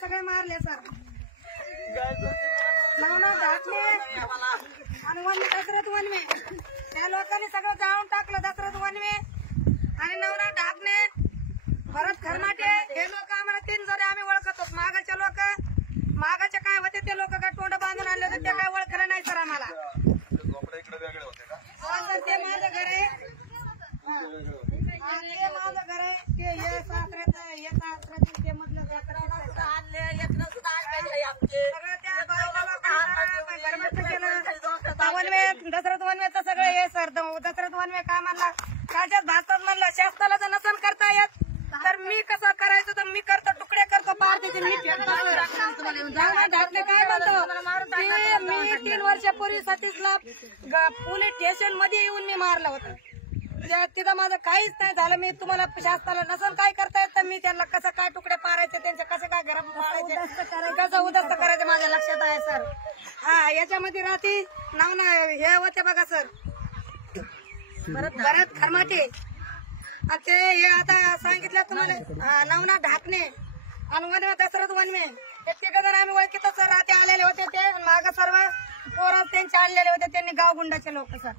सगळे मारले सर आणि वनवे दशरथ वनवे त्या लोकांनी सगळं जाळून टाकलं. दशरथ वनवे आणि नवनाथ ढाकणे, भरत खरमाटे हे लोक आम्हाला 3 जण आम्ही ओळखत होत. मागाचे लोक मागाचे काय होते ते लोक काय तोंड बांधून आणले होते ते काय ओळखलं नाही सर आम्हाला. ते माझं घर आहे, ते माझं घर आहे, ते हे सासऱ्याचं ते मधलं दशरथ वनवेचं सगळं हे सर. दशरथ वनवे काय म्हणला राज्यात भारतात म्हणलं शास्त्राला जर नसन करता येत तर मी कसं करायचं तर मी करतो, तुकडे करतो, पार देते मी ढाकणे काय म्हणतो मी 3 वर्षापूर्वी सतीशला पोलीस स्टेशन मध्ये येऊन मी मारलं होतं. तिथं माझं काहीच नाही झालं. मी तुम्हाला शास्त्राला नसन काय करता येत तर मी त्यांना कसं काय तुकडे पारायचे, त्यांचे कसं काय घरात पारायचे, कसं उदस्त करायचं माझ्या लक्षात आहे सर. हा याच्यामध्ये राहते नाव ना हे होते बघा सर भरत खरमाटे. ते हे आता सांगितलं तुम्हाला नवनाथ ढाकणे आणि वनवे दशरथ वनवे हे 3 जण आम्ही ओळखीत सर. राहते आलेले होते ते माग सर्व पोरं त्यांचे आणलेले होते, त्यांनी गाव गुंडाचे लोक सर.